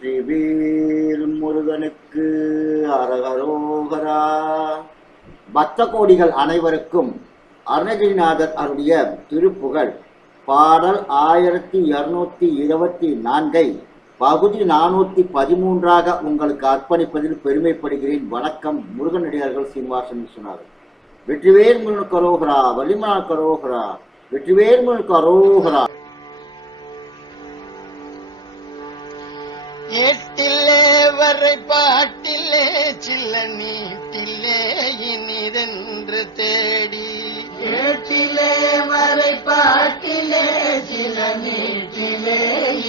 வெற்றிவேல் முருகனுக்கு அரகரோகரா. பக்த கோடிகள் அனைவருக்கும் அருணகிரிநாதர் அருடைய திருப்புகழ். பாடல் ஆயிரத்தி இருநூத்தி இருபத்தி நான்கை பகுதி நானூத்தி பதிமூன்றாக உங்களுக்கு அர்ப்பணிப்பதில் பெருமைப்படுகிறேன். வணக்கம் முருகனடியார்கள் சீனிவாசன் சொன்னார். வெற்றிவேல் முருகனுக்கு அரோகரா வலிமா கரோகரா வெற்றிவேல் முருகனுக்கு அரோகரா வரை பாட்டிலே சில்ல நீட்டிலே இனிதென்று தேடி. ஏட்டிலே வரை பாட்டிலே சில நீட்டிலே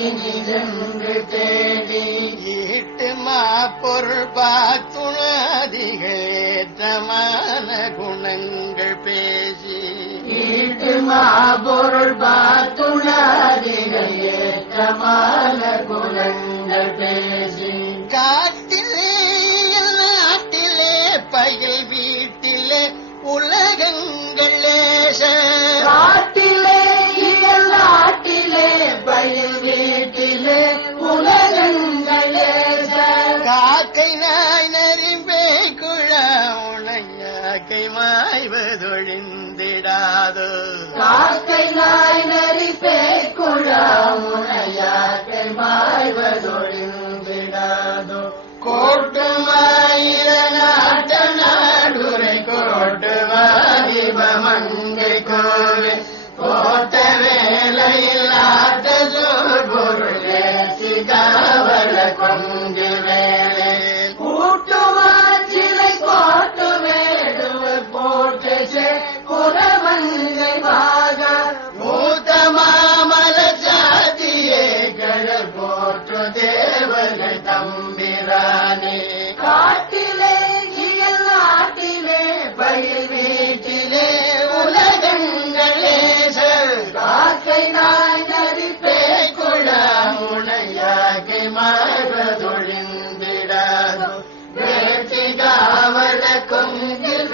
இனிதென்று தேடி. ஈட்டு மா பொருள் பார்த்துணாதிகள் ஏற்றமான குணங்கள் பேசி. ஈட்டு மாபொருள் பாத்துணாதிகள் ஏற்றமான உணையாக்கை மாய்வதொழிந்திடாதோ காக்கை நாய் நரி பேக்குழா முனையாக்கை மாய்வதொழிந்திடாதோ கோட்டுமாயிர நாட்ட நாடுரை கோட்டுமாதிபமங்கை கோவே கோட்ட வேலையில் ஆட்ட சோர் பொருளே கொங்கு போட்டு குரமங்கை மூத்த மாமல சாதியே கடல் போற்று தேவர்கள் தம்பிரானே. காட்டிலே இயல் நாட்டிலே பயில் வீட்டிலே உலகங்களே காக்கை நாய் வேட்டி காவல கொங்கில்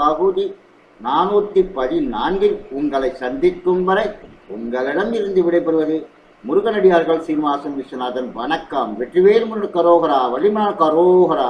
பகுதி நானூத்தி பதினான்கில் உங்களை சந்திக்கும் வரை உங்களிடம் இருந்து விடைபெறுவது முருகனடியார்கள் சீனிவாசன் விஸ்வநாதன். வணக்கம். வெற்றிவேல் முருகன் கரோகரா வலிமன கரோகரா.